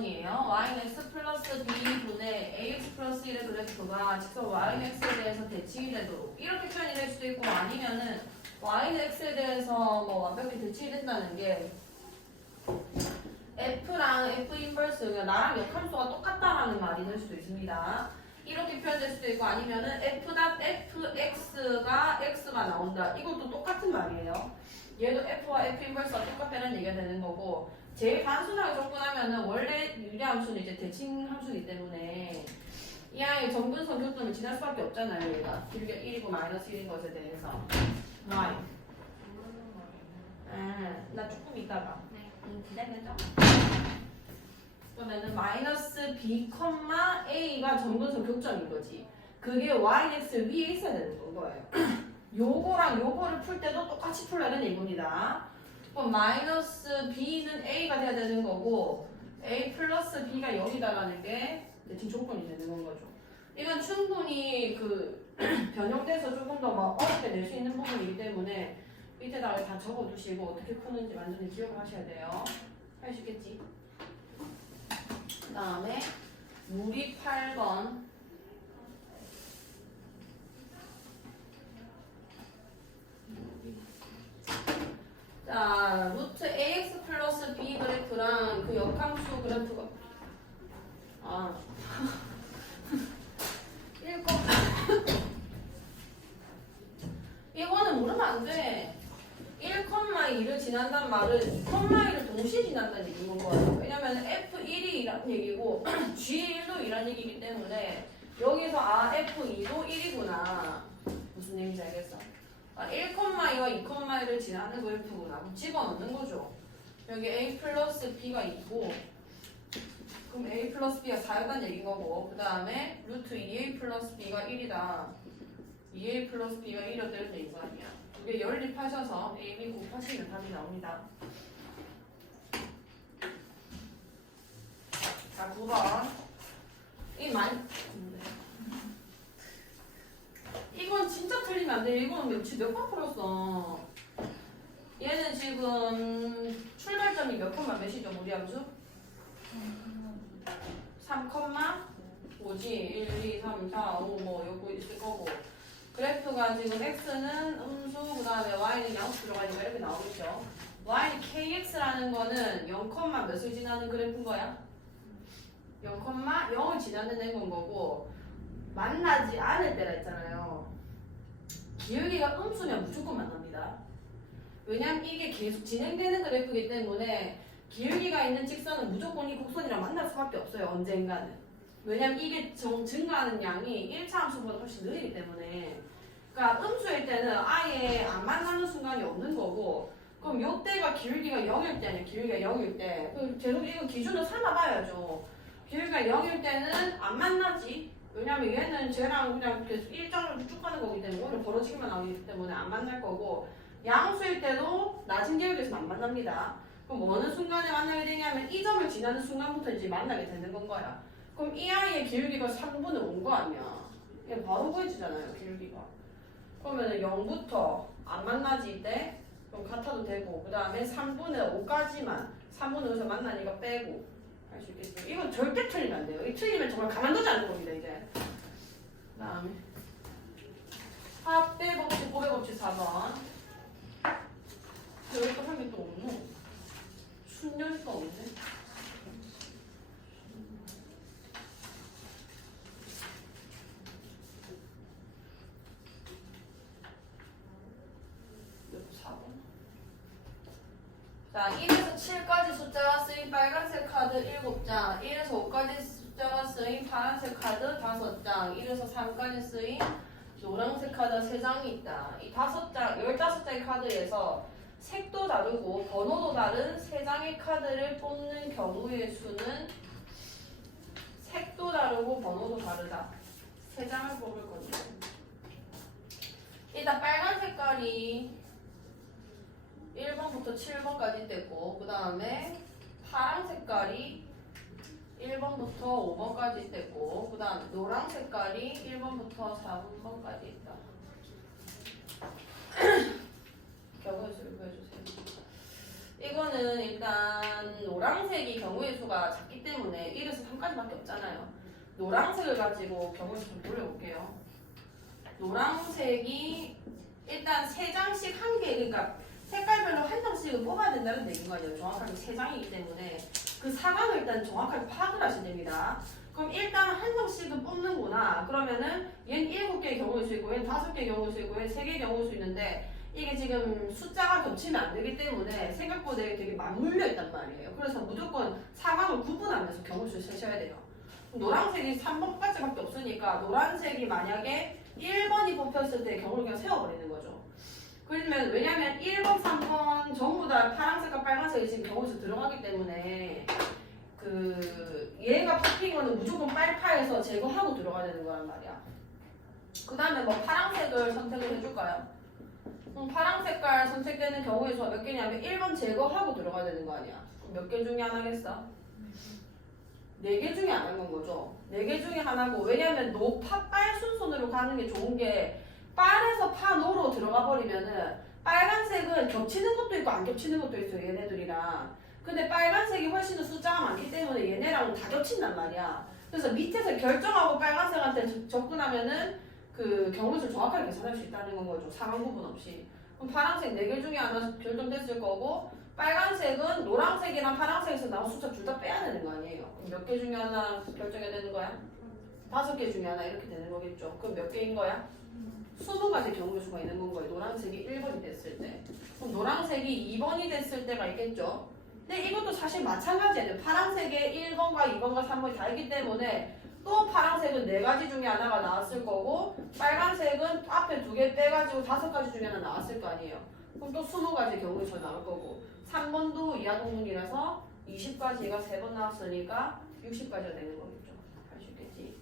2번이에요. y는 x 플러스 b분의 ax 플러스 1의 그래프가 직접 y는 x에 대해서 대칭이 되도록 이렇게 표현이 될 수도 있고 아니면은 y는 x에 대해서 뭐 완벽히 대칭이 된다는 게 f랑 f 인버스 그러니까 나랑 역함수가 똑같다라는 말이 될 수도 있습니다. 이렇게 표현될 수도 있고 아니면은 fx가 x가 나온다. 이것도 똑같은 말이에요. 얘도 f와 f 인버스가 똑같다는 얘기가 되는 거고 제일 단순하게 접근하면은 원래 유리함수는 이제 대칭 함수이기 때문에 이 아이의 정분선 교점을 지날 수밖에 없잖아요. 얘가 길게 1이고 마이너스 1인 것에 대해서 y 나 조금 이따가 기다려줘. 그러면은 마이너스 b, a가 정분선 교점인 거지. 그게 yx 위에 있어야 되는 거예요. 요거랑 요거를 풀 때도 똑같이 풀라는 얘기입니다. 그럼 마이너스 b는 a가 돼야 되는 거고 a 플러스 b가 0이다라는 게 대칭 조건이 되는 거죠. 이건 충분히 그 변형돼서 조금 더 막 어렵게 낼 수 있는 부분이기 때문에 밑에다가 다 적어두시고 어떻게 푸는지 완전히 기억을 하셔야 돼요. 할 수 있겠지? 그 다음에 무리 8번 자, 루트 ax 플러스 b 그래프랑 그 역함수 그래프가 이거는 모르면 안 돼. 1,2를 지난다는 말은 2,2를 동시에 지난다는 얘기인 거예요. 왜냐면 F1이 이란 얘기고 G1도 이란 얘기이기 때문에 여기서 F2도 1이구나. 무슨 얘기인지 알겠어? 1,2와 2,2를 지나는 그래프구나. 그럼 집어넣는 거죠. 여기 A 플러스 B가 있고 그럼 A 플러스 B가 4였다는 얘기인 거고 그 다음에 루트 2A 플러스 B가 1이다. 2A 플러스 B가 1이었다는 얘기인 거 아니야. 이게 연립하셔서 A, B 곱하시면 답이 나옵니다. 자, 9번. 이건 진짜 틀리면 안 돼. 이건 몇 번 풀었어. 얘는 지금 출발점이 몇 콤마 몇이죠, 무리함수? 3,5지. 1, 2, 3, 4, 5 뭐 요거 있을 거고. 그래프가 지금 x는 음수, 그 다음에 y는 양수 들어가니까 이렇게 나오겠죠. y는 kx라는 거는 0, 몇을 지나는 그래프인 거야? 0,0을 지나는 애건 거고 만나지 않을 때가 있잖아요. 기울기가 음수면 무조건 만납니다. 왜냐면 이게 계속 진행되는 그래프이기 때문에 기울기가 있는 직선은 무조건 이 곡선이랑 만날 수밖에 없어요. 언젠가는. 왜냐면 이게 증가하는 양이 1차 함수보다 훨씬 느리기 때문에 그러니까 음수일 때는 아예 안 만나는 순간이 없는 거고 그럼 요때가 기울기가 0일 때 아니야. 기울기가 0일 때 계속 이거 기준을 삼아봐야죠. 기울기가 0일 때는 안 만나지. 왜냐면 얘는 쟤랑 그냥 계속 일정으로 쭉 가는 거기 때문에 오히려 벌어지기만 나오기 때문에 안 만날 거고 양수일 때도 낮은 기울기에서 안 만납니다. 그럼 어느 순간에 만나게 되냐면 이 점을 지나는 순간부터 이제 만나게 되는 건 거야. 그럼 이 아이의 기울기가 3분의 5인 거 아니야. 이게 바로 보여지잖아요, 기울기가. 그러면은 0부터 안 만나지 이때 그럼 같아도 되고 그 다음에 3분의 5까지만 3분의 5에서 만나니까 빼고 할 수 있겠죠. 이건 절대 틀리면 안 돼요. 이 틀리면 정말 가만두지 않을 겁니다, 이제. 그 다음에 합배 법칙, 고배 법칙 4번. 여기 또 한 개 또 없노? 순열이가 없네. 자, 1에서 7까지 숫자가 쓰인 빨간색 카드 7장, 1에서 5까지 숫자가 쓰인 파란색 카드 5장, 1에서 3까지 쓰인 노란색 카드 3장이 있다. 이 15장의 카드에서 색도 다르고 번호도 다른 3장의 카드를 뽑는 경우의 수는 색도 다르고 번호도 다르다. 3장을 뽑을 건데. 일단 빨간 색깔이 1번부터 7번까지 있댔고 그 다음에 파란 색깔이 1번부터 5번까지 있댔고 그 다음 노란 색깔이 1번부터 4번까지 있다. 경우의 수를 보여주세요. 이거는 일단 노란색이 경우의 수가 작기 때문에 때문에 1에서 3까지밖에 없잖아요. 노란색을 가지고 경우를 좀 돌려볼게요. 노란색이 일단 3장씩 한 개, 그러니까 색깔별로 한 장씩은 뽑아야 된다는 얘기인 거 아니에요. 정확하게 3장이기 때문에 그 상황을 일단 정확하게 파악을 하셔야 됩니다. 그럼 일단 한 장씩은 뽑는구나. 그러면은 얘는 7개의 경우일 수 있고 얘는 5개의 경우일 수 있고 얘는 3개의 경우일 수 있는데 이게 지금 숫자가 겹치면 안 되기 때문에 생각보다 이게 되게 맞물려 있단 말이에요. 그래서 무조건 상황을 구분하면서 경우수를 세셔야 돼요. 노란색이 3번까지밖에 없으니까 노란색이 만약에 1번이 뽑혔을 때 경우를 그냥 세워버리는 거죠. 그러면 왜냐면 1번, 3번 전부 다 파란색과 빨간색이 지금 경우수 들어가기 때문에 그 얘가 뽑힌 거는 무조건 빨파에서 제거하고 들어가야 되는 거란 말이야. 그 다음에 뭐 파란색을 선택을 해줄까요? 파란 색깔 선택되는 경우의 수가 몇 개냐면 1번 제거하고 들어가야 되는 거 아니야. 몇 개 중에 하나겠어? 4개 중에 하나인 거죠. 4개 중에 하나고 왜냐면 노, 파, 빨 순서대로 가는 게 좋은 게 빨에서 파, 노로 들어가 버리면은 빨간색은 겹치는 것도 있고 안 겹치는 것도 있어요. 얘네들이랑. 근데 빨간색이 훨씬 더 숫자가 많기 때문에 얘네랑은 다 겹친단 말이야. 그래서 밑에서 결정하고 빨간색한테 접근하면은 그 경우수를 정확하게 계산할 수 있다는 건 거죠. 상황 구분 없이. 그럼 파란색 4개 중에 하나 결정됐을 거고 빨간색은 노란색이랑 파란색에서 나온 숫자 둘 다 빼야 되는 거 아니에요. 그럼 몇 개 중에 하나 결정해야 되는 거야? 5개 중에 하나 이렇게 되는 거겠죠. 그럼 몇 개인 거야? 20가지 경우수가 있는 건 거예요. 노란색이 1번이 됐을 때. 그럼 노란색이 2번이 됐을 때가 있겠죠. 근데 이것도 사실 마찬가지예요. 파란색에 1번과 2번과 3번이 다 있기 때문에 또 파란색은 4가지 중에 하나가 나왔을 거고 빨간색은 앞에 2개 빼가지고 5가지 중에 하나 나왔을 거 아니에요. 그럼 또 20가지 경우에서 나올 거고 3번도 이하동문이라서 20가지가 3번 나왔으니까 60가지가 되는 거겠죠. 할 수 있겠지.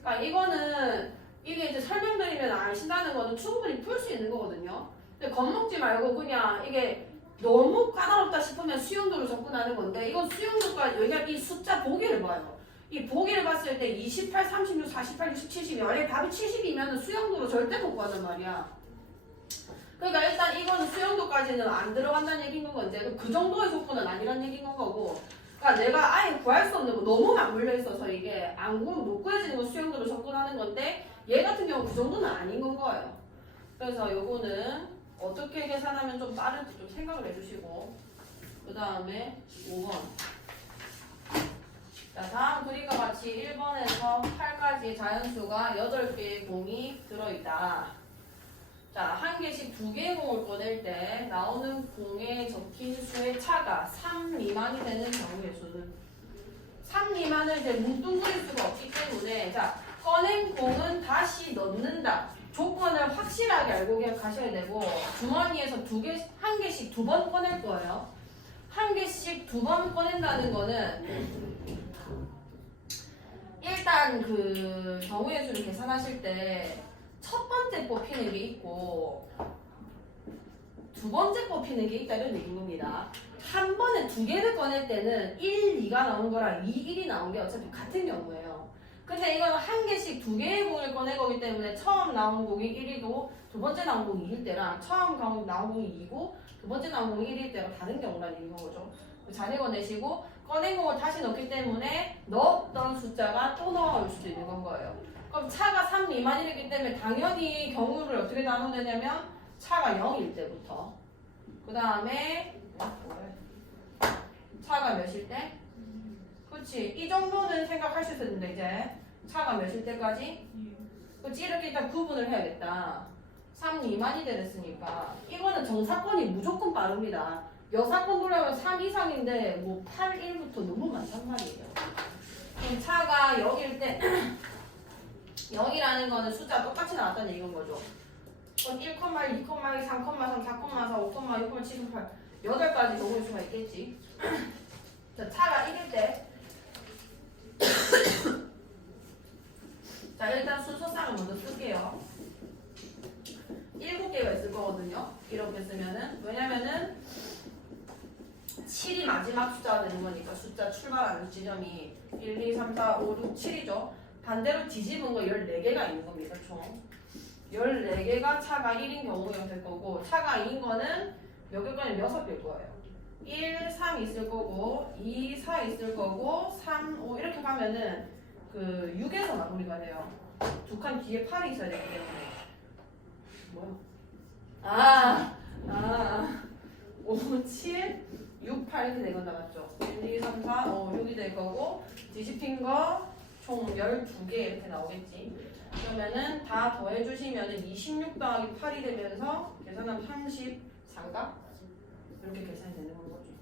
그러니까 이거는 이게 이제 설명드리면 아신다는 거는 충분히 풀 수 있는 거거든요. 근데 겁먹지 말고 그냥 이게 너무 까다롭다 싶으면 수용도로 접근하는 건데 이건 수용도가 여기가 이 숫자 보기를 봐요. 이 보기를 봤을 때 28, 36, 48, 60, 70이 만약에 답이 70이면 수용도로 절대 못 가는 말이야. 그러니까 일단 이거는 수용도까지는 안 들어간다는 얘기인 건 건데 그 정도의 조건은 아니란 얘기인 건 거고 그러니까 내가 아예 구할 수 없는 거 너무 맞물려 있어서 이게 안 구하면 못 구해지는 거 수용도로 접근하는 건데 얘 같은 경우는 그 정도는 아닌 건 거예요. 그래서 요거는 어떻게 계산하면 좀 빠른지 좀 생각을 해주시고 그 다음에 5번 자, 다음 그림과 같이 1번에서 8까지 자연수가 8개의 공이 들어있다. 자, 한 개씩 2개의 공을 꺼낼 때 나오는 공에 적힌 수의 차가 3 미만이 되는 경우의 수는 3 미만을 이제 뭉뚱그릴 수가 없기 때문에 자, 꺼낸 공은 다시 넣는다. 조건을 확실하게 알고 가셔야 되고 주머니에서 한 개씩 2번 꺼낼 거예요. 한 개씩 2번 꺼낸다는 거는 일단 그 경우의 수를 계산하실 때 첫 번째 뽑히는 게 있고 두 번째 뽑히는 게 있다 이런 얘기인 겁니다. 한 번에 2개를 꺼낼 때는 1, 2가 나오는 거랑 2, 1이 나온 게 어차피 같은 경우예요. 근데 이거는 한 개씩 2개의 공을 꺼낼 거기 때문에 처음 나온 공이 1이고 두 번째 나온 공이 2일 때랑 처음 나온 공이 2고 두 번째 나온 공이 1일 때가 다른 경우라는 얘기인 거죠. 잘 읽어내시고 꺼낸 공을 다시 넣기 때문에 넣었던 숫자가 또 나올 수도 있는 건 거예요. 그럼 차가 3 미만이기 때문에 당연히 경우를 어떻게 나누느냐면 차가 0일 때부터 그 다음에 차가 몇일 때? 그렇지. 이 정도는 생각할 수 있었는데 이제 차가 몇일 때까지? 그렇지. 이렇게 일단 구분을 해야겠다. 3 미만이 되랬으니까 이거는 정사건이 무조건 빠릅니다. 여사건 보려면 3 이상인데 뭐 8, 1부터 너무 많단 말이에요. 그럼 차가 0일 때 0이라는 거는 숫자 똑같이 나왔다는 얘기인 거죠. 그럼 1, 2, 3, 3, 4, 5, 6, 7, 8 8가지 경우의 수가 있겠지. 자, 차가 1일 때 자, 일단 순서상을 먼저 쓸게요. 7개가 있을 거거든요. 이렇게 쓰면은 왜냐면은 7이 마지막 숫자가 되는 거니까 숫자 출발하는 지점이 1, 2, 3, 4, 5, 6, 7이죠. 반대로 뒤집은 거 14개가 있는 겁니다. 총 14개가 차가 1인 경우가 될 거고 차가 2인 거는 몇 개까지 6개일 거예요. 1, 3 있을 거고 2, 4 있을 거고 3, 5 이렇게 가면은 그 6에서 마무리가 돼요. 두 칸 뒤에 8이 있어야 되기 때문에 뭐야? 5, 7, 6, 8 이렇게 되건 나갔죠. 1, 2, 3, 4, 5, 6이 될 거고 뒤집힌 거 총 12개 이렇게 나오겠지. 그러면은 다 더해주시면은 26 더하기 8이 되면서 계산하면 34가? 이렇게 계산이 되는 건 거지.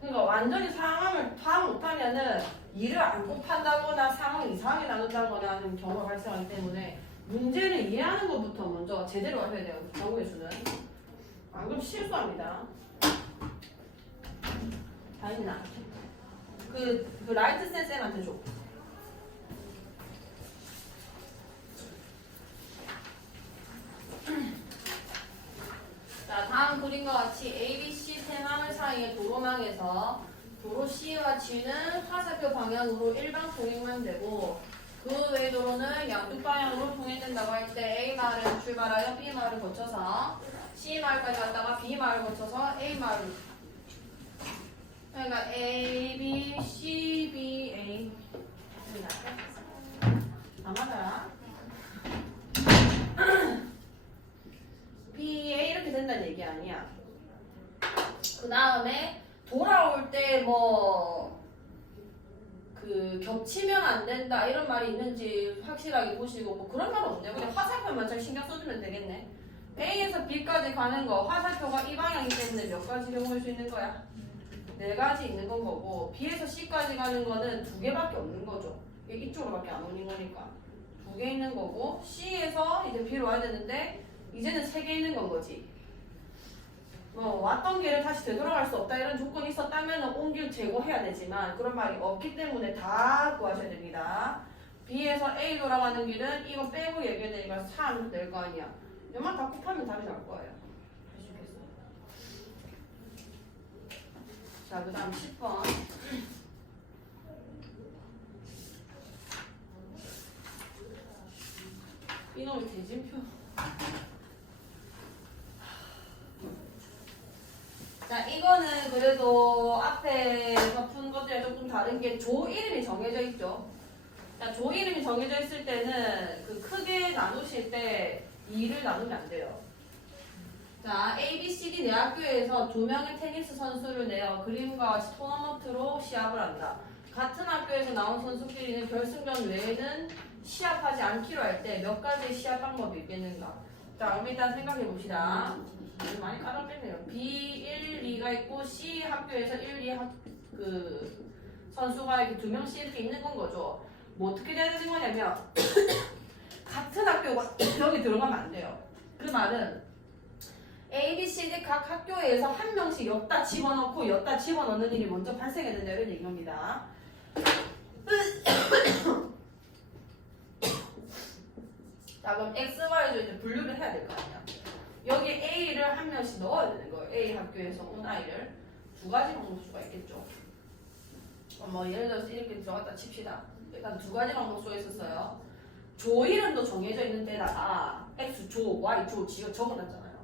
그러니까 완전히 상황을 파악 못하면은 2를 안 곱한다거나 상황을 이상하게 나눈다거나 하는 경우가 발생하기 때문에 문제를 이해하는 것부터 먼저 제대로 하셔야 돼요. 경우의 수는. 안 그럼 실수합니다. 다 있나? 그 라이트 센 쌤한테 줘. 자, 다음 그림과 같이 A, B, C 세 마을 사이의 도로망에서 도로 C와 G는 화살표 방향으로 일방 통행만 되고 그 외 도로는 양쪽 방향으로 통행된다고 할 때 A 마을에서 출발하여 B 마을을 거쳐서 C 마을까지 갔다가 B 마을을 거쳐서 A 마을. 그러니까 A, B, C, B, A. 다 맞아라. B에 이렇게 된다는 얘기 아니야. 그 다음에 돌아올 때 그 겹치면 안 된다 이런 말이 있는지 확실하게 보시고 뭐 그런 말은 없네요. 그냥 화살표만 잘 신경 써주면 되겠네. A에서 B까지 가는 거 화살표가 이 방향이기 때문에 몇 가지 경우일 수 있는 거야? 4가지 있는 건 거고 B에서 C까지 가는 거는 2개밖에 없는 거죠. 이게 이쪽으로밖에 안 오는 거니까 2개 있는 거고 C에서 이제 B로 와야 되는데 이제는 3개 있는 건 거지. 왔던 길을 다시 되돌아갈 수 없다 이런 조건이 있었다면 온 길 제거해야 되지만 그런 말이 없기 때문에 다 구하셔야 됩니다. B에서 A 돌아가는 길은 이거 빼고 얘기해야 되니까 3 될 거 아니야. 이만 다 곱하면 답이 나올 거예요. 아시겠어요? 자, 그 다음 10번. 이놈의 대진표. 자, 이거는 그래도 앞에서 푼 것들이랑 조금 다른 게 조 이름이 정해져 있죠. 자, 조 이름이 정해져 있을 때는 그 크게 나누실 때 2를 나누면 안 돼요. 자, A, B, C, D 네 학교에서 2명의 테니스 선수를 내어 그림과 같이 토너먼트로 시합을 한다. 같은 학교에서 나온 선수끼리는 결승전 외에는 시합하지 않기로 할 때 몇 가지의 시합 방법이 있겠는가? 자, 그럼 일단 생각해 봅시다. 많이 까다롭겠네요. B 1, 2가 있고 C 학교에서 1, 2 그 선수가 이렇게 2명씩 이렇게 있는 건 거죠. 뭐 어떻게 되는 거냐면 같은 학교가 여기 들어가면 안 돼요. 그 말은 A, B, C, D 각 학교에서 한 명씩 엿다 집어넣고 엿다 집어넣는 일이 먼저 발생해야 된다 이런 얘기입니다. 자, 그럼 X, Y로 이제 분류를 해야 될 거 아니야. 여기 A를 한 명씩 넣어야 되는 거예요. A 학교에서 온 아이를. 2가지 방법수가 있겠죠. 예를 들어서 이렇게 들어갔다 칩시다. 일단 2가지 방법수가 있었어요. 조 이름도 정해져 있는 데다가 X조, Y조, G가 적어놨잖아요.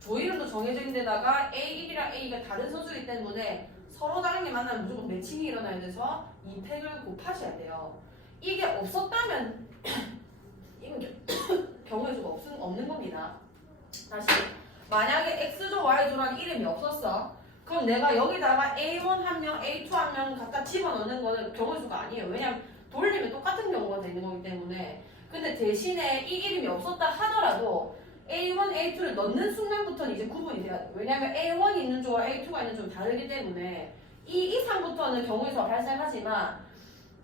조 이름도 정해져 있는 데다가 A1이랑 A가 다른 선수이기 때문에 서로 다른 게 만나면 무조건 매칭이 일어나야 돼서 이 팩을 곱하셔야 돼요. 이게 없었다면 이건 경우의 수가 없는 겁니다. 다시 만약에 X조, Y조라는 이름이 없었어. 그럼 내가 여기다가 A1 한 명, A2 한 명 갖다 집어넣는 거는 경우의 수가 아니에요. 왜냐면 돌리면 똑같은 경우가 되는 거기 때문에. 근데 대신에 이 이름이 없었다 하더라도 A1, A2를 넣는 순간부터는 이제 구분이 돼야 돼요. 왜냐면 A1이 있는 조와 A2가 있는 조는 다르기 때문에 이 이상부터는 경우의 수가 발생하지만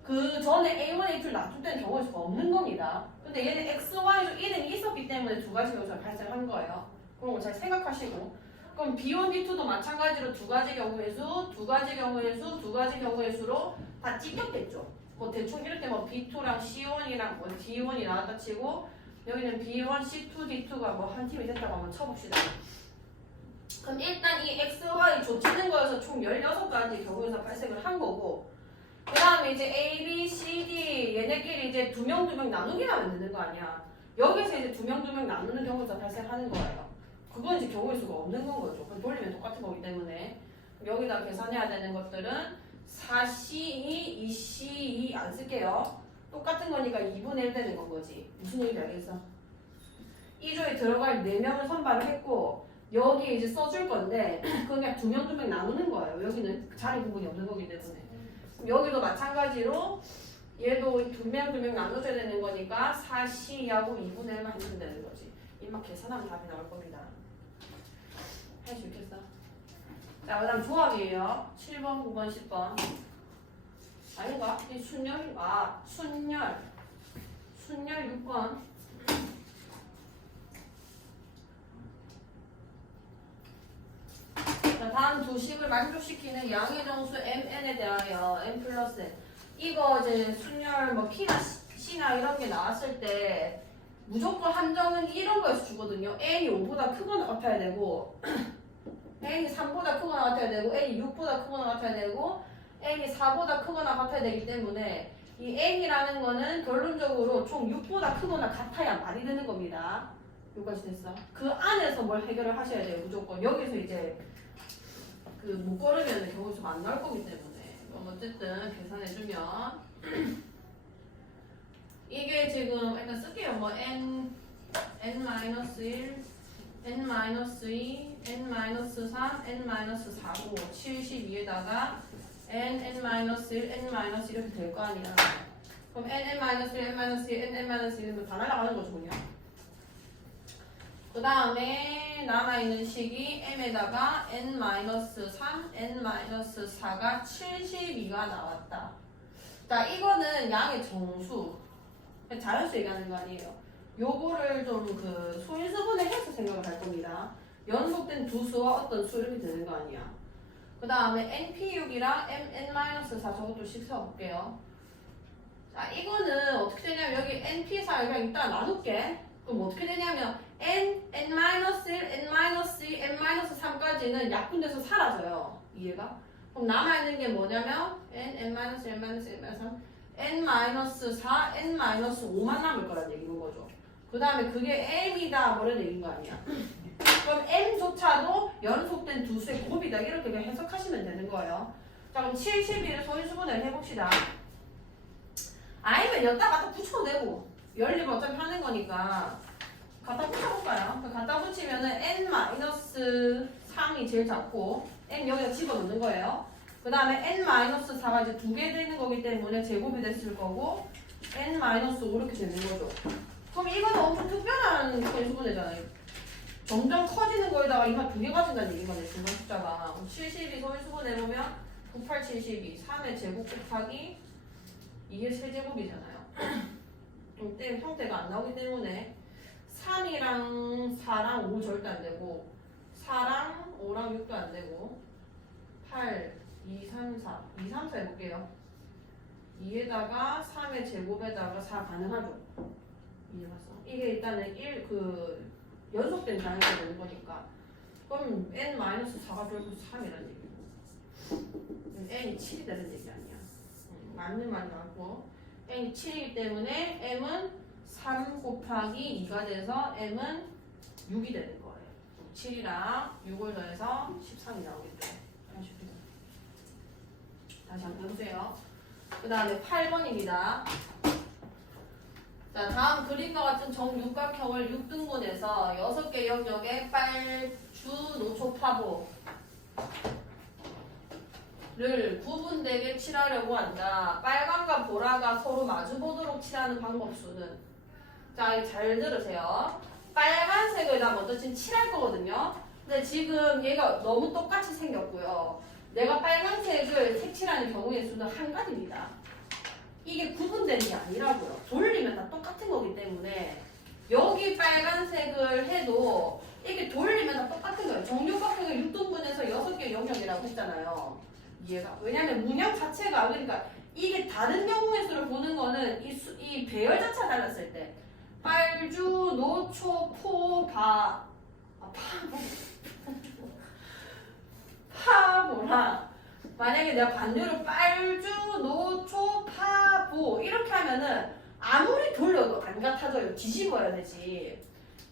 그 전에 A1, A2를 놔둘 때는 경우의 수가 없는 겁니다. 근데 얘는 X, Y조 이름이 있었기 때문에 2가지 경우가 발생한 거예요. 그런 거 잘 생각하시고. 그럼 B1, B2도 마찬가지로 2가지 경우의 수, 2가지 경우의 수, 2가지 경우의 수로 다 찢겼겠죠. 대충 이렇게 B2랑 C1이랑 D1이 나왔다 치고 여기는 B1, C2, D2가 한 팀이 됐다고 한번 쳐봅시다. 그럼 일단 이 X, Y 조치는 거여서 총 16가지 경우에서 발생을 한 거고 그 다음에 이제 A, B, C, D 얘네끼리 이제 2명 나누기만 하면 되는 거 아니야. 여기서 이제 2명 나누는 경우에서 발생하는 거예요. 그건 이제 경우의 수가 없는 건 거죠. 그럼 돌리면 똑같은 거기 때문에. 여기다 계산해야 되는 것들은 4C2, 2C2 안 쓸게요. 똑같은 거니까 2분의 1 되는 건 거지. 무슨 얘기인지 알겠어? 2조에 들어갈 4명을 선발을 했고 여기 이제 써줄 건데 그건 그냥 2명 2명 나누는 거예요. 여기는 자리 구분이 없는 거기 때문에. 여기도 마찬가지로 얘도 2명 2명 나눠줘야 되는 거니까 4C하고 2분의 1만 해주면 되는 거지. 이만 계산하면 답이 나올 겁니다. 할 수 있겠어? 자, 그 다음 조합이에요. 7번, 9번, 10번. 아닌가? 이 순열, 순열 6번. 자, 다음 두 식을 만족시키는 양의 정수 mn에 대하여 m 플러스 n. 이거 이제 순열 뭐 p나 c나 이런 게 나왔을 때 무조건 한정은 이런 거에서 주거든요. n이 5보다 크거나 같아야 되고 n이 3보다 크거나 같아야 되고 n이 6보다 크거나 같아야 되고 n이 4보다 크거나 같아야 되기 때문에 이 n이라는 거는 결론적으로 총 6보다 크거나 같아야 말이 되는 겁니다. 여기까지 됐어. 그 안에서 뭘 해결을 하셔야 돼요. 무조건. 여기서 이제 그 못 걸으면 결국 좀 안 나올 거기 때문에. 그럼 어쨌든 계산해주면 이게 지금 일단 쓸게요. 뭐 n-1, n-2, n-3, n-4고 72에다가 n-1, n-1 이렇게 될 거 아니야. 그럼 n-1, n-2, n-1은 다 날아가는 거죠 그냥. 그 다음에 남아있는 식이 m에다가 n-3, n-4가 72가 나왔다. 자, 이거는 양의 정수. 자연수 얘기하는 거 아니에요. 요거를 좀 그 소인수분해 해서 생각을 할 겁니다. 연속된 두 수와 어떤 수 이렇게 되는 거 아니야. 그 다음에 np6이랑 n-4 저것도 식 써볼게요. 자, 이거는 어떻게 되냐면 여기 np4 그냥 이따 나눌게. 그럼 어떻게 되냐면 n-1, n-2, n-3까지는 약분돼서 사라져요. 이해가? 그럼 남아있는 게 뭐냐면 n-1, n-3, n-4, n-5만 남을 거란 얘기인 거죠. 그 다음에 그게 m이다 뭐라는 얘기인 거 아니야. 그럼 m조차도 연속된 두 수의 곱이다 이렇게 그냥 해석하시면 되는 거예요. 자, 그럼 71을 소인수분해를 해봅시다. 아니면 여기다 갖다 붙여내고 연립 어차피 하는 거니까 갖다 붙여볼까요? 갖다 붙이면은 n-3이 제일 작고 n 여기다 집어넣는 거예요. 그 다음에 n-4가 이제 두 개 되는 거기 때문에 제곱이 됐을 거고 n-5 이렇게 되는 거죠. 그럼 이거는 엄청 특별한 소인수분해잖아요. 점점 커지는 거에다가 이마 두 개 가진다는 얘기인 거네. 중간 숫자가 72 소인수분해보면 98, 72 3의 제곱 곱하기 이게 세제곱이잖아요. 이때 형태가 안 나오기 때문에 3이랑 4랑 5 절대 안 되고 4랑 5랑 6도 안 되고 8, 2, 3, 4 2, 3, 4 해볼게요. 2에다가 3의 제곱에다가 4 가능하죠? 이해봤어? 이게 일단은 연속된 단위가 되는 거니까 그럼 n-4가 결국 3이라는 얘기고 n이 7이 되는 얘기 아니야. 맞는 말이 나왔고 n이 7이기 때문에 m은 3 곱하기 2가 돼서 m은 6이 되는 거예요. 7이랑 6을 더해서 13이 나오겠죠. 다시 한번 해보세요. 그 다음에 8번입니다. 자, 다음 그림과 같은 정육각형을 6등분해서 6개 영역에 빨주, 노초, 파보 를 구분되게 칠하려고 한다. 빨강과 보라가 서로 마주보도록 칠하는 방법수는 자, 잘 들으세요. 빨간색을 나 먼저 지금 칠할 거거든요. 근데 지금 얘가 너무 똑같이 생겼고요. 내가 빨간색을 색칠하는 경우의 수는 한 가지입니다. 이게 구분되는 게 아니라고요. 돌리면 다 똑같은 거기 때문에 여기 빨간색을 해도 이게 돌리면 다 똑같은 거예요. 정육각형을 6등분해서 6개 영역이라고 했잖아요. 이해가? 왜냐면 문양 자체가 그러니까 이게 다른 경우의 수를 보는 거는 이 배열 자체가 달랐을 때 빨주, 노초, 포, 파보라 만약에 내가 반대로 빨주, 노초, 파보 이렇게 하면은 아무리 돌려도 안 같아져요. 뒤집어야 되지.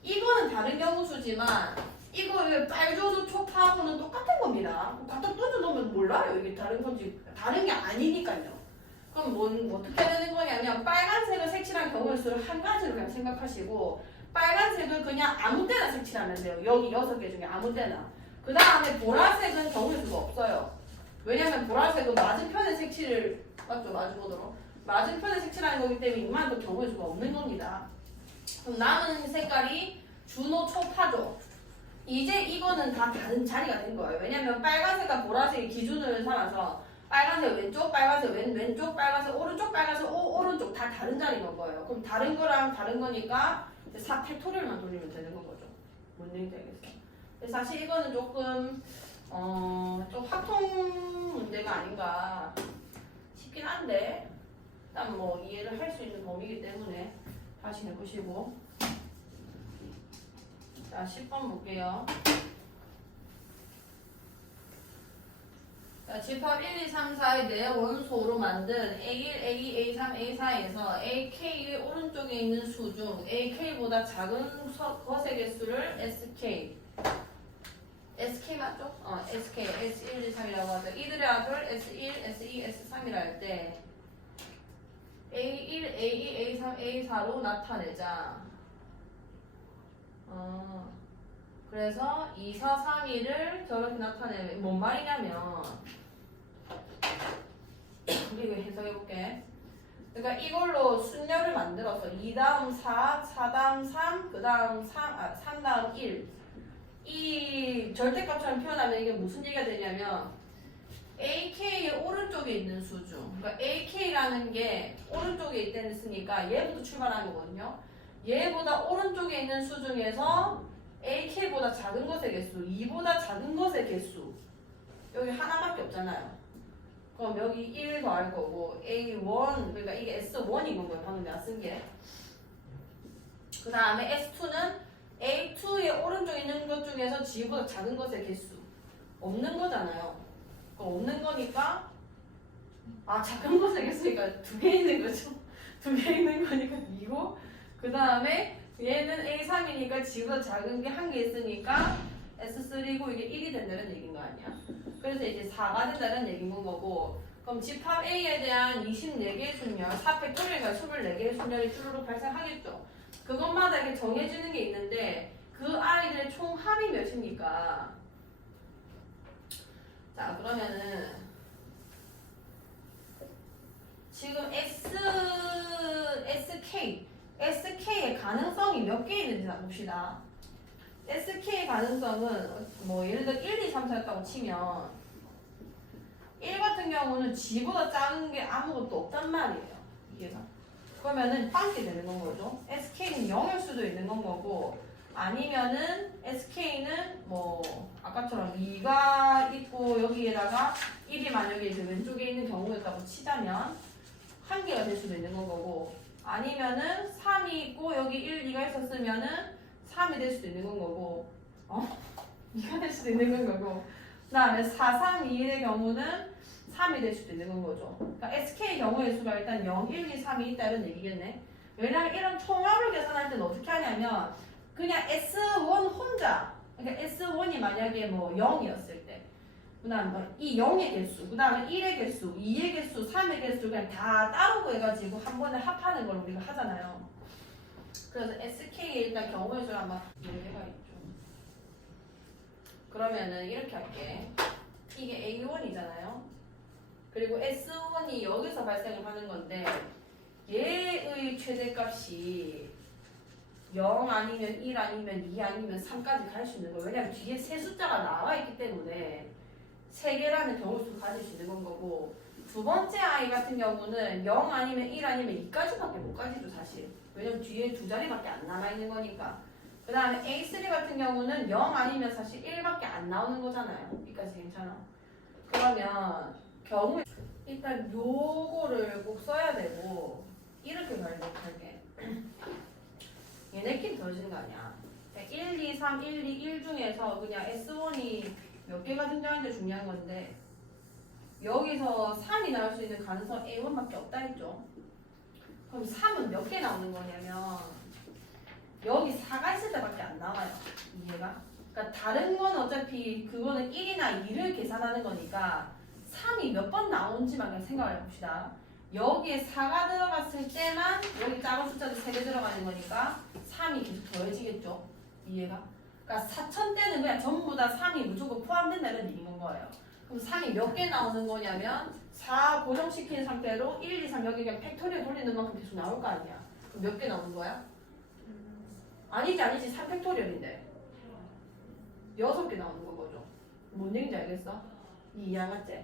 이거는 다른 경우 수지만 이거 빨주노 초파하고는 똑같은 겁니다. 갖다 던져 놓으면 몰라요. 이게 다른 건지 다른 게 아니니까요. 그럼 어떻게 되는 거냐면 빨간색을 색칠한 경우의 수를 한 가지로 그냥 생각하시고 빨간색을 그냥 아무 때나 색칠하면 돼요. 여기 6개 중에 아무 때나. 그 다음에 보라색은 경우의 수가 없어요. 왜냐면 보라색은 맞은편에 색칠을 맞죠? 마주보도록 맞은편에 색칠하는 거기 때문에 이만큼 경우의 수가 없는 겁니다. 그럼 남은 색깔이 준호 초파죠. 이제 이거는 다 다른 자리가 된 거예요. 왜냐면 빨간색과 보라색이 기준을 삼아서 빨간색 왼쪽, 빨간색 왼쪽, 빨간색 오른쪽, 빨간색 오른쪽 다 다른 자리인 거예요. 그럼 다른 거랑 다른 거니까 4 팩토리얼만 돌리면 되는 거죠. 뭔 얘기인지 알겠어요? 사실 이거는 조금 좀 확통 문제가 아닌가 싶긴 한데 일단 뭐 이해를 할 수 있는 범위이기 때문에 다시 해보시고 자 10번 볼게요. 자, 집합 1, 2, 3, 4의 네 원소로 만든 A1, A2, A3, A4에서 AK의 오른쪽에 있는 수 중 AK보다 작은 거세 개수를 SK SK 맞죠? SK, S1, 2, 3이라고 하죠. 이들의 합을 S1, S2, S3이라 할 때 A1, A2, A3, A4로 나타내자. 그래서 2, 4, 3, 2를 저렇게 나타내면 뭔 말이냐면 우리 이거 해석해볼게. 그러니까 이걸로 순열을 만들어서 2 다음 4, 4 다음 3, 그 다음 3 다음 1 이 절대값처럼 표현하면 이게 무슨 얘기가 되냐면 AK의 오른쪽에 있는 수 중 그러니까 AK라는 게 오른쪽에 있으니까 얘부터 출발하는 거거든요. 얘보다 오른쪽에 있는 수 중에서 AK보다 작은 것의 개수, 2보다 작은 것의 개수 여기 하나밖에 없잖아요. 그럼 여기 1 더할 거고 A1 그러니까 이게 S1인 거고요. 방금 내가 쓴 게. 그 다음에 S2는 A2의 오른쪽에 있는 것 중에서 G보다 작은 것의 개수 없는 거잖아요. 없는 거니까 작은 것의 개수니까 2개 있는 거죠. 2개 있는 거니까 2고 그 다음에 얘는 A3이니까 G보다 작은 게 1개 있으니까 S3고 이게 1이 된다는 얘기인 거 아니야? 그래서 이제 4가 된다는 얘기인 거고 그럼 집합 A에 대한 24개의 순열 4팩토리얼과 24개의 순열이 쭈루룩 발생하겠죠. 그것마다 이렇게 정해지는 게 있는데 그 아이들의 총 합이 몇입니까? 자 그러면은 지금 SK의 가능성이 몇 개 있는지 봅시다. SK의 가능성은 뭐 예를 들어 1, 2, 3, 4였다고 치면 1 같은 경우는 G보다 작은 게 아무것도 없단 말이에요. 이해가? 그러면은 빵게 되는 건 거죠. SK는 0일 수도 있는 건 거고 아니면은 SK는 뭐 아까처럼 2가 있고 여기에다가 1이 만약에 이제 왼쪽에 있는 경우였다고 치자면 1개가 될 수도 있는 건 거고 아니면은 3이 있고 여기 1, 2가 있었으면은 3이 될 수도 있는 건 거고 2가 될 수도 있는 건 거고 그 다음에 4, 3, 2, 1의 경우는 3이 될 수도 있는 건 거죠. 그러니까 SK의 경우의 수가 일단 0, 1, 2, 3이 있다 이런 얘기겠네. 왜냐면 이런 총합을 계산할 때는 어떻게 하냐면 그냥 S1 혼자 그러니까 S1이 만약에 뭐 0이었을 때 그 다음 이 0의 개수 그 다음에 1의 개수 2의 개수 3의 개수 그냥 다 따로 구해가지고 한 번에 합하는 걸 우리가 하잖아요. 그래서 SK의 일단 경우의 수를 한번 얘가 있죠. 그러면은 이렇게 할게. 이게 A1이잖아요. 그리고 S1이 여기서 발생을 하는 건데 얘의 최대값이 0 아니면 1 아니면 2 아니면 3까지 갈 수 있는 거예요. 왜냐면 뒤에 세 숫자가 나와 있기 때문에 3개라는 경우수를 가질 수 있는 건 거고 두 번째 아이 같은 경우는 0 아니면 1 아니면 2까지밖에 못 가지죠 사실. 왜냐면 뒤에 두 자리밖에 안 남아있는 거니까. 그 다음에 A3 같은 경우는 0 아니면 사실 1밖에 안 나오는 거잖아요. 여기까지 괜찮아. 그러면 경우 일단 요거를 꼭 써야 되고 이렇게 발급할게. 얘네끼리 더해지는 거 아니야. 1, 2, 3, 1, 2, 1 중에서 그냥 S1이 몇 개가 등장하는지 중요한 건데 여기서 3이 나올 수 있는 가능성 A1밖에 없다 했죠. 그럼 3은 몇 개 나오는 거냐면 여기 4가 있을 때밖에 안 나와요. 이해가? 그러니까 다른 건 어차피 그거는 1이나 2를 계산하는 거니까 3이 몇 번 나오는지만 그냥 생각을 해봅시다. 여기에 4가 들어갔을 때만 여기 작은 숫자도 3개 들어가는 거니까 3이 계속 더해지겠죠. 이해가? 그러니까 4,000대는 그냥 전부 다 3이 무조건 포함된다 이런 얘기인 거예요. 그럼 3이 몇 개 나오는 거냐면 4 고정시킨 상태로 1, 2, 3 여기 그냥 팩토리에 돌리는 만큼 계속 나올 거 아니야. 그럼 몇 개 나오는 거야? 아니지 3팩토리얼인데 6개 나오는 거죠. 뭔 얘기인지 알겠어? 이해하겠지?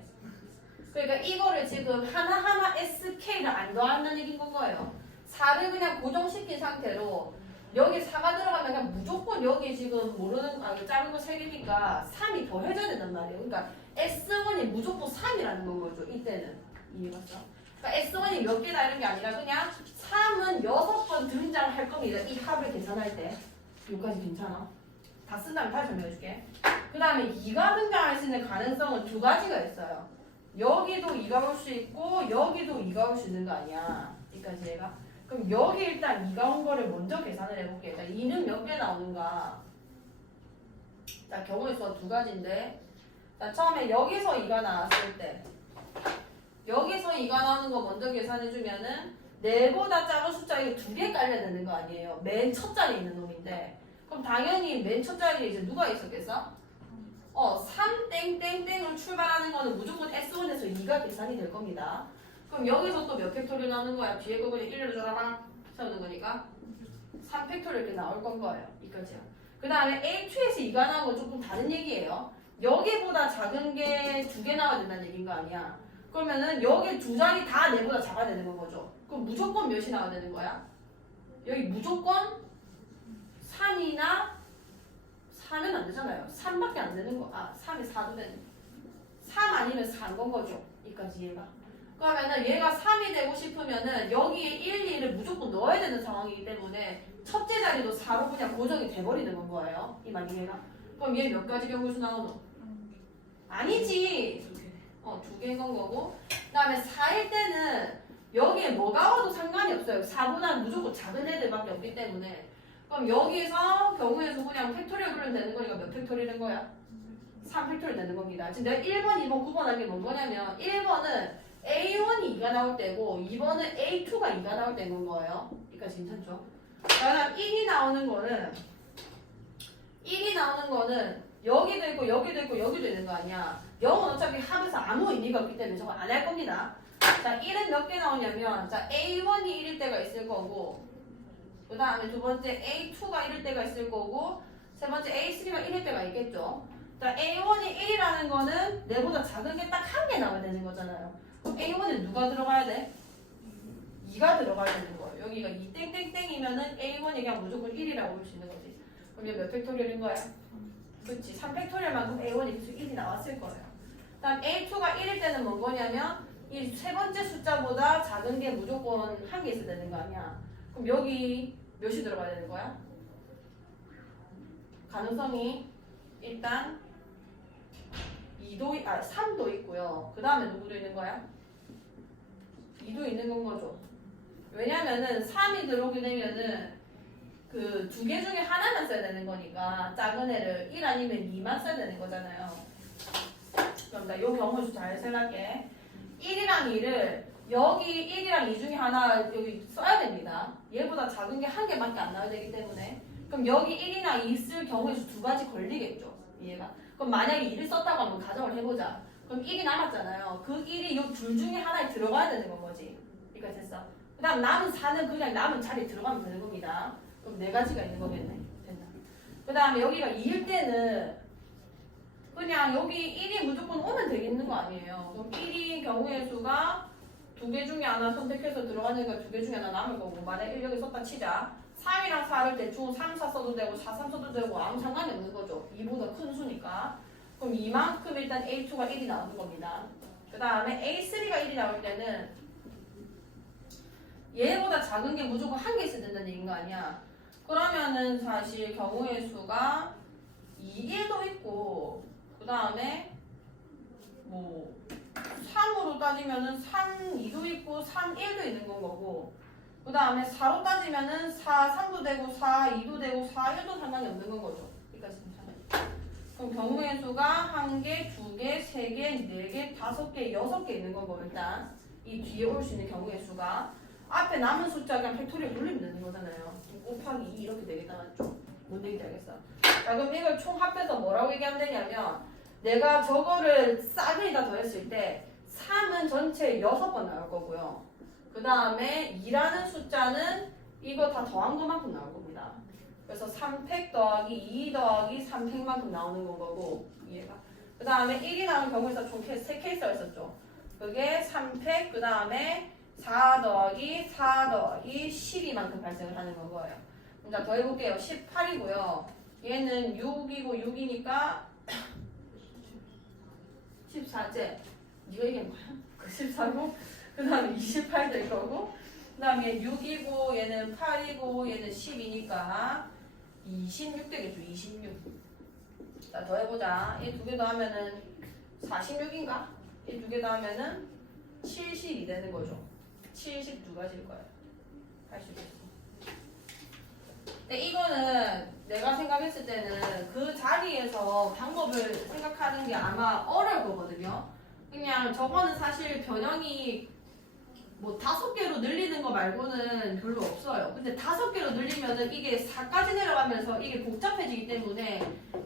그러니까 이거를 지금 하나하나 SK를 안 더한다는 얘기인 거예요. 4를 그냥 고정시킨 상태로 여기 4가 들어가면 그냥 무조건 여기 지금 모르는 작은 거 3개니까 3이 더해져야 된단 말이에요. 그러니까 S1이 무조건 3이라는 건 거죠. 이때는. 이해갔어? 그러니까 S1이 몇 개다 이런 게 아니라 그냥 3은 6번 등장을 할 겁니다. 이 합을 계산할 때. 여기까지 괜찮아? 다 쓴 다음에 다시 설명해 줄게. 그 다음에 2가 등장할 수 있는 가능성은 두 가지가 있어요. 여기도 2가 올 수 있고 여기도 2가 올 수 있는 거 아니야. 여기까지 얘가. 그럼 여기 일단 2가 온 거를 먼저 계산을 해볼게. 자, 2는 몇 개 나오는가? 자, 경우의 수가 두 가지인데 자, 처음에 여기서 2가 나왔을 때 여기서 2가 나오는 거 먼저 계산해주면은 4보다 작은 숫자 이거 2개 깔려야 되는 거 아니에요? 맨 첫 자리에 있는 놈인데 그럼 당연히 맨 첫 자리에 이제 누가 있었겠어? 3땡땡땡으로 출발하는 거는 무조건 S1에서 2가 계산이 될 겁니다. 그럼 여기서 또 몇 팩토리얼 나오는 거야? 뒤에 거 그냥 1로 줘라랑 세우는 거니까 3팩토리얼 이렇게 나올 건 거예요. 이까지요. 그 다음에 A2에서 2가 나온 건 조금 다른 얘기예요. 여기보다 작은 게 2개 나와야 된다는 얘기인 거 아니야. 그러면은 여기 두 자리 다 내보다 작아야 되는 건 거죠. 그럼 무조건 몇이 나와야 되는 거야? 여기 무조건 3이나 4는 안 되잖아요. 3밖에 안 되는 거. 3이 4도 되는 3 아니면 4인 건 거죠. 여기까지 얘가. 그러면은 얘가 3이 되고 싶으면은 여기에 1, 2를 무조건 넣어야 되는 상황이기 때문에 첫째 자리도 4로 그냥 고정이 돼버리는 건 거예요. 이 만약에가. 그럼 얘 몇 가지 경우수 나오노? 아니지. 두 개인 건 거고. 그 다음에 4일 때는 여기에 뭐가 와도 상관이 없어요. 4보다는 무조건 작은 애들밖에 없기 때문에. 그럼 여기서 경우에서 그냥 팩토리얼 부르면 되는 거니까 몇 팩토리얼인 거야? 3팩토리얼 되는 겁니다. 지금 내가 1번, 2번 구분한 게 뭔 거냐면 1번은 A1이 2가 나올 때고 2번은 A2가 2가 나올 때인 거예요. 그러니까 괜찮죠? 그다음 1이 나오는 거는 여기도 있고 여기도 있고 여기도 있는 거 아니야. 0은 어차피 합에서 아무 의미가 없기 때문에 저거 안 할 겁니다. 자, 1은 몇 개 나오냐면 자, A1이 1일 때가 있을 거고 그 다음에 두 번째 A2가 1일 때가 있을 거고 세 번째 A3가 1일 때가 있겠죠. 자, A1이 1이라는 거는 내보다 작은 게 딱 한 개 나와야 되는 거잖아요. 그럼 A1에 누가 들어가야 돼? 2가 들어가야 되는 거예요. 여기가 2 땡땡땡이면은 A1이 그냥 무조건 1이라고 볼 수 있는 거지. 그럼 얘 몇 팩토리얼인 거야? 그렇지. 3팩토리얼만큼 A1이 계속 1이 나왔을 거예요. 다음 A2가 1일 때는 뭔 거냐면 이 세 번째 숫자보다 작은 게 무조건 한 개 있어야 되는 거 아니야. 그럼 여기 몇이 들어가야 되는 거야? 가능성이 일단 3도 있고요. 그 다음에 누구도 있는 거야? 2도 있는 건 거죠. 왜냐면은 3이 들어오게 되면은 그 두 개 중에 하나만 써야 되는 거니까 작은 애를 1 아니면 2만 써야 되는 거잖아요. 그럼 나 요 경우 잘 생각해. 1이랑 2를 여기 1이랑 2 중에 하나 여기 써야 됩니다. 얘보다 작은 게 한 개밖에 안 나와야 되기 때문에. 그럼 여기 1이나 2 쓸 경우에 두 가지 걸리겠죠. 이해가? 그럼 만약에 2를 썼다고 하면 가정을 해보자. 그럼 1이 남았잖아요. 그 1이 이 둘 중에 하나에 들어가야 되는 건 거지. 그러니까 됐어. 그 다음 남은 4는 그냥 남은 자리에 들어가면 되는 겁니다. 그럼 네 가지가 있는 거겠네. 됐나? 그 다음에 여기가 2일 때는 그냥 여기 1이 무조건 오면 되겠는 거 아니에요. 그럼 1이 경우의 수가 두 개 중에 하나 선택해서 들어가니까 두 개 중에 하나 남을 거고 만약 1 여기 썼다 치자. 3이랑 4를 대충 3, 4 써도 되고 4, 3 써도 되고 아무 상관이 없는 거죠. 2보다 큰 수니까. 그럼 이만큼 일단 A2가 1이 나오는 겁니다. 그 다음에 A3가 1이 나올 때는 얘보다 작은 게 무조건 한 개 있어야 된다는 얘기인 거 아니야. 그러면은 사실 경우의 수가 2, 1도 있고 그 다음에 뭐 3으로 따지면은 3, 2도 있고 3, 1도 있는 건 거고 그 다음에 4로 따지면은 4, 3도 되고 4, 2도 되고 4, 1도 상관이 없는 건 거죠. 여기까지 괜찮아요. 경우의 수가 1개, 2개, 3개, 4개, 5개, 6개 있는 거고 일단 이 뒤에 올 수 있는 경우의 수가 앞에 남은 숫자 그냥 팩토리얼 돌리면 되는 거잖아요. 곱하기 2 이렇게 되겠다 맞죠? 뭔 얘기인지 알겠어? 자 그럼 이걸 총 합해서 뭐라고 얘기하면 되냐면 내가 저거를 싸그리 다 더했을 때 3은 전체 6번 나올 거고요. 그 다음에 2라는 숫자는 이거 다 더한 것만큼 나올 겁니다. 그래서 3팩 더하기 2 더하기 3팩만큼 나오는 건 거고 이해가. 그 다음에 1이 나오는 경우에서 총 3케이스가 있었죠. 그게 3팩 그 다음에 4 더하기 4 더하기 12만큼 발생을 하는 거예요. 자 더해볼게요. 18이고요. 얘는 6이고 6이니까 14제 이거 얘기한 거야? 그 14고 그 다음에 28 될 거고 그 다음에 6이고 얘는 8이고 얘는 10이니까 26 되겠죠. 26. 자 더해보자. 이 두 개 더하면은 46인가? 이 두 개 더하면은 72 되는 거죠. 72가지일 거예요. 할 수 있겠어. 근데 이거는 내가 생각했을 때는 그 자리에서 방법을 생각하는 게 아마 어려울 거거든요. 그냥 저거는 사실 변형이 뭐 5개로 늘리는 거 말고는 별로 없어요. 근데 5개로 늘리면은 이게 4까지 내려가면서 이게 복잡해지기 때문에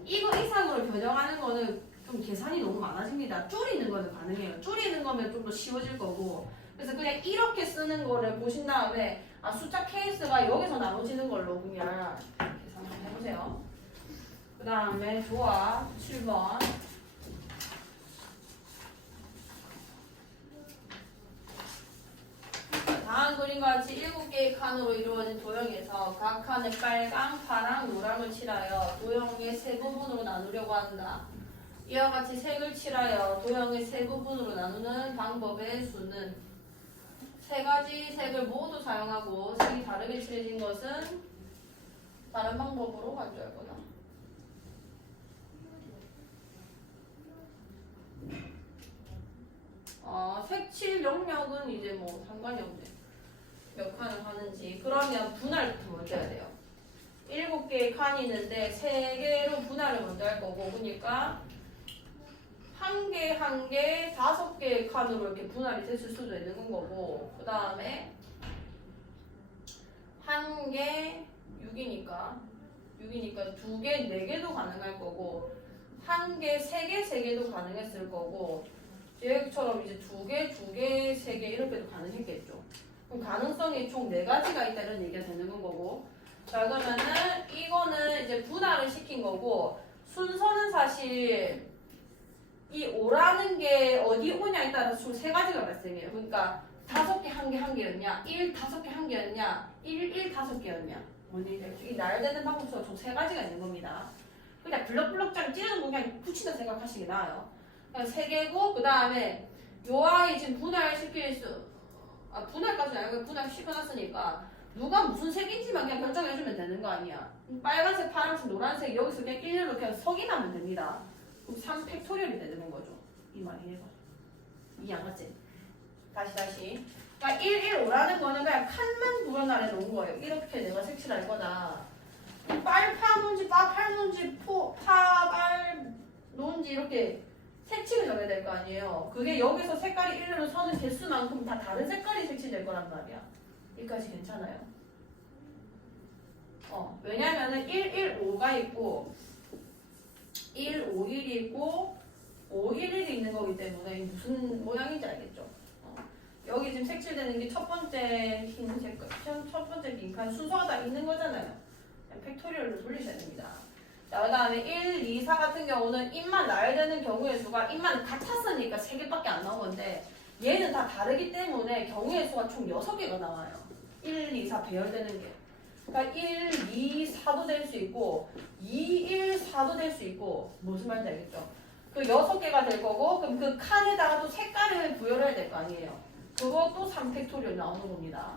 이거 이상으로 변형하는 거는 좀 계산이 너무 많아집니다. 줄이는 거는 가능해요. 줄이는 거면 좀 더 쉬워질 거고. 그래서 그냥 이렇게 쓰는 거를 보신 다음에 아 숫자 케이스가 여기서 나눠지는 걸로 그냥 계산 한번 해보세요. 그 다음에 좋아 7번 다음 그림과 같이 7개의 칸으로 이루어진 도형에서 각 칸에 빨강, 파랑, 노랑을 칠하여 도형의 세 부분으로 나누려고 한다. 이와 같이 색을 칠하여 도형의 세 부분으로 나누는 방법의 수는 세 가지 색을 모두 사용하고 색이 다르게 칠해진 것은 다른 방법으로 간주할 거다. 색칠 영역은 이제 뭐 상관이 없네. 몇 칸을 하는지. 그러면 분할부터 먼저 해야 돼요. 7개의 칸이 있는데 3개로 분할을 먼저 할 거고 그러니까 한 개, 5개의 칸으로 이렇게 분할이 됐을 수도 있는 거고 그 다음에 한 개, 6이니까 2개, 4개도 가능할 거고 한 개, 3개, 3개도 가능했을 거고 얘처럼 이제 2개, 3개 이렇게도 가능했겠죠. 그럼 가능성이 총 4가지가 있다 이런 얘기가 되는 건 거고 자 그러면은 이거는 이제 분할을 시킨 거고 순서는 사실 이 5라는 게 어디 오냐에 따라서 총 3가지가 발생해요. 그러니까 5개, 1개, 1개였냐 1, 5개, 1개였냐 1, 5개였냐 이 나열되는 방법수가 총 3가지가 있는 겁니다. 그냥 블럭블럭장 찌르는 거 그냥 붙인다 생각하시는 게 나아요. 그냥 3개고 그 다음에 요 아이 지금 분할시킬 수 분할까지는 아니고 분할 시켜놨으니까 누가 무슨 색인지만 그냥 결정해주면 되는 거 아니야. 빨간색, 파란색, 노란색 여기서 그냥 일렬로 그냥 석이나면 됩니다. 그럼 3팩토리얼이 되는 거죠. 이 말이에요. 이해 안 갔지? 다시. 그러니까 1, 1, 5라는 거는 그냥 칸만 구현을 해놓은 거예요. 이렇게 내가 색칠할 거다. 빨파 논지, 빠팔 논지, 파발 논지 이렇게 색칠을 정해야 될 거 아니에요. 그게 여기서 색깔이 일렬로 서는 개수만큼 다 다른 색깔이 색칠될 거란 말이야. 여기까지 괜찮아요? 왜냐면은 1, 1, 5가 있고 1, 5, 1이 있고 5, 1, 1이 있는 거기 때문에 무슨 모양인지 알겠죠? 여기 지금 색칠되는 게 첫 번째 흰색, 첫 번째 빈칸 순서가 다 있는 거잖아요. 팩토리얼로 돌리셔야 됩니다. 자, 그 다음에 1, 2, 4 같은 경우는 입만 나열되는 경우의 수가 입만 같았으니까 3개밖에 안 나온 건데 얘는 다 다르기 때문에 경우의 수가 총 6개가 나와요. 1, 2, 4 배열되는 게. 그러니까 1, 2, 4도 될 수 있고 2, 1, 4도 될 수 있고 무슨 말인지 알겠죠? 그 6개가 될 거고 그럼 그 칸에다가 또 색깔을 부여를 해야 될 거 아니에요. 그것도 3팩토리얼 나오는 겁니다.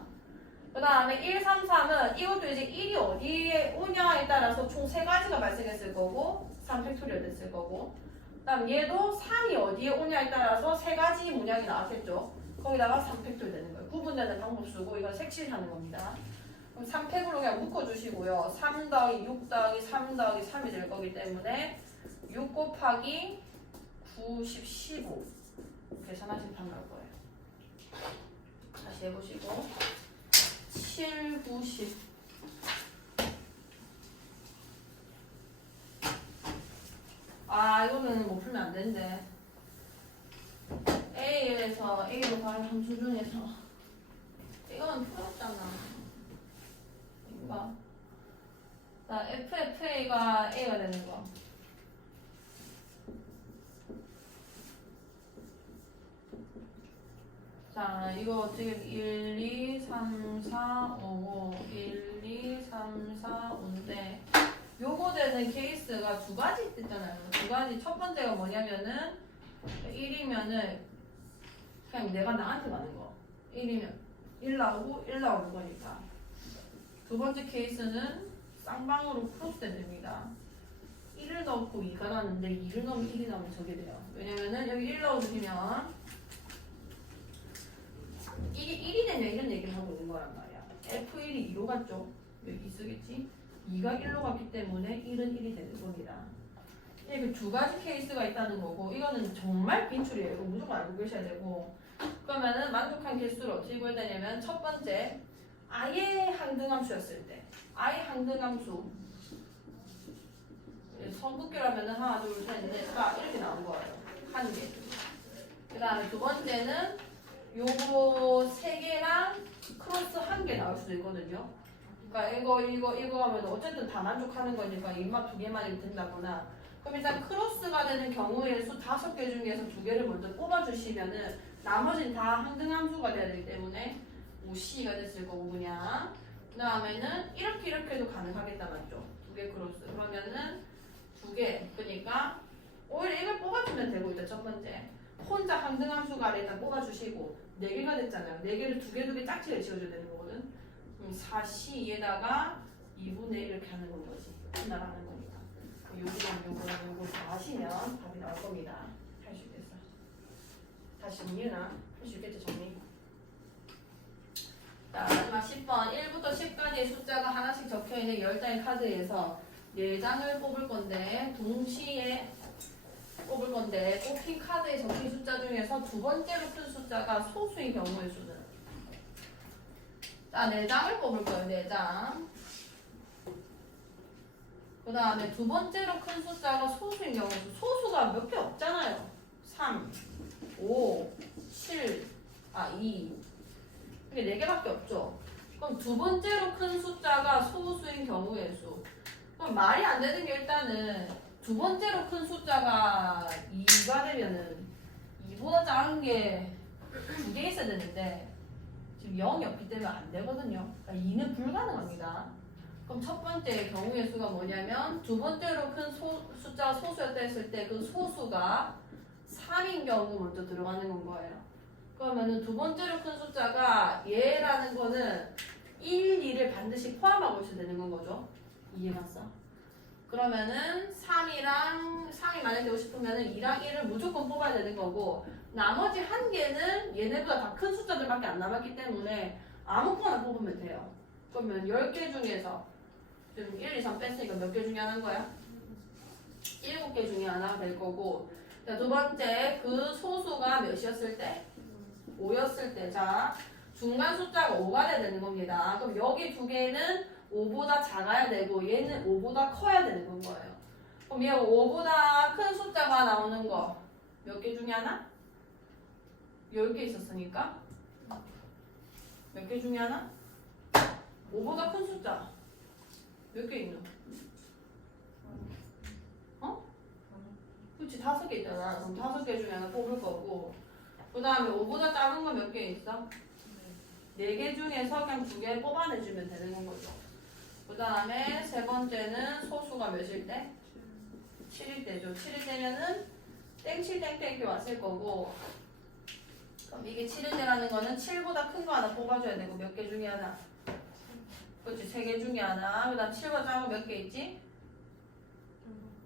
그 다음에 1, 3, 3은 이것도 이제 1이 어디에 오냐에 따라서 총 3가지가 발생했을 거고 3팩토리얼 됐을 거고 그 다음 얘도 3이 어디에 오냐에 따라서 3가지 문양이 나왔겠죠. 거기다가 3팩토리얼 되는 거예요. 구분되는 방법 쓰고 이건 색칠하는 겁니다. 그럼 3팩으로 그냥 묶어주시고요. 3 더하기 6 더하기 3 더하기 3이 될 거기 때문에 6 곱하기 90, 15 계산하시면 답 나올 거예요. 다시 해보시고 7, 90 이거는 못 풀면 안 되는데 A에서 A로 가는 함수 중에서 이건 풀었잖아. 이거 자, FFA가 A가 되는 거. 자, 이거 어떻게 1, 2, 3, 4, 5, 1, 2, 3, 4, 5인데 요거 되는 케이스가 두 가지 있잖아요. 두 가지. 첫 번째가 뭐냐면은 1이면은 그냥 내가 나한테 가는 거. 1이면 1 나오고 1 나오는 거니까. 두 번째 케이스는 쌍방으로 크로스 됩니다. 1을 넣고 2가 나왔는데 2를 넣으면 1이 나오면 저게 돼요. 왜냐면은 여기 1 넣어주시면 1이 되면 이런 얘기를 하고 있는 거란 말이야. F1이 2로 갔죠? 여기 쓰겠지? 2가 1로 갔기 때문에 1은 1이 되는 겁니다. 이렇게 두 가지 케이스가 있다는 거고 이거는 정말 빈출이에요. 이거 무조건 알고 계셔야 되고 그러면은 만족한 개수를 어떻게 구해야 되냐면 첫 번째 아예 항등함수였을 때 아예 항등함수 성분교라면은 하나 둘셋넷 다 이렇게 나온 거예요. 한 개. 그 다음에 두 번째는 요거 세 개랑 크로스 한 개 나올 수도 있거든요. 그러니까 이거 하면 어쨌든 다 만족하는 거니까 입맛 두 개만 된다거나 그럼 일단 크로스가 되는 경우의 수 5개 중에서 2개를 먼저 뽑아주시면은 나머지는 다 항등함수가 돼야 되기 때문에 뭐 C가 됐을 거고 그냥 그 다음에는 이렇게도 가능하겠다 맞죠? 2개 크로스 그러면은 2개 그러니까 오히려 이걸 뽑아주면 되고 일단 첫 번째 혼자 항등함수가 일단 뽑아주시고 4개가 됐잖아요. 4개를 2개 짝지를 지어줘야 되는 거거든. 그럼 4C에다가 2분의 1 이렇게 하는 건 거지. 나가는 거니까. 요거 다 하시면 답이 나올 겁니다. 할 수 있겠어. 다시 정리나 할 수 있겠죠 정리. 자 마지막 10번 1부터 10까지의 숫자가 하나씩 적혀있는 10장의 카드에서 4장을 뽑을 건데 동시에 뽑을 건데 뽑힌 카드에 적힌 숫자 중에서 두 번째로 큰 숫자가 소수인 경우의 수는 자 4장을 뽑을 거예요. 4장 그 다음에 두 번째로 큰 숫자가 소수인 경우 소수가 몇 개 없잖아요. 3, 5, 7, 2 이게 4개밖에 없죠. 그럼 두 번째로 큰 숫자가 소수인 경우의 수 그럼 말이 안 되는 게 일단은 두 번째로 큰 숫자가 2가 되면은 2보다 작은 게 2개 있어야 되는데 지금 0이 없기 때문에 안 되거든요. 그러니까 2는 불가능합니다. 그럼 첫 번째 경우의 수가 뭐냐면 두 번째로 큰 숫자가 소수였다 했을 때 그 소수가 3인 경우 먼저 들어가는 건 거예요. 그러면은 두 번째로 큰 숫자가 얘라는 거는 1, 2를 반드시 포함하고 있어야 되는 건 거죠. 이해갔어? 그러면은 3이 만약에 싶으면은 2랑 1을 무조건 뽑아야 되는 거고 나머지 한 개는 얘네보다 다 큰 숫자들밖에 안 남았기 때문에 아무거나 뽑으면 돼요. 그러면 10개 중에서 지금 1, 2, 3 뺐으니까 몇 개 중에 하나인 거야? 7개 중에 하나가 될 거고 자, 두 번째 그 소수가 몇이었을 때? 5였을 때 자 중간 숫자가 5가 돼야 되는 겁니다. 그럼 여기 두 개는 5보다 작아야 되고 얘는 5보다 커야 되는 건 거예요. 그럼 얘 5보다 큰 숫자가 나오는 거 몇 개 중에 하나? 10개 있었으니까 몇 개 중에 하나? 5보다 큰 숫자 몇 개 있노? 그치 5개 있잖아. 그럼 5개 중에 하나 뽑을 거고 그 다음에 5보다 작은 거 몇 개 있어? 4개 중에서 그냥 2개 뽑아내주면 되는 거죠. 그 다음에 세 번째는 소수가 몇일 때? 7일 때죠. 7일 때면은 땡7 땡땡 이렇게 왔을 거고 그럼 이게 7일 때라는 거는 7보다 큰 거 하나 뽑아줘야 되고 몇 개 중에 하나? 그렇지 3개 중에 하나 그 다음 7보다 작은 거 몇 개 있지?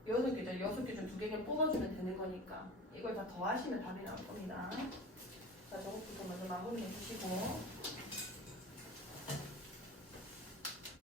6개죠. 6개 중 2개 뽑아주면 되는 거니까 이걸 다 더하시면 답이 나올 겁니다. 자 저것부터 먼저 마무리해 주시고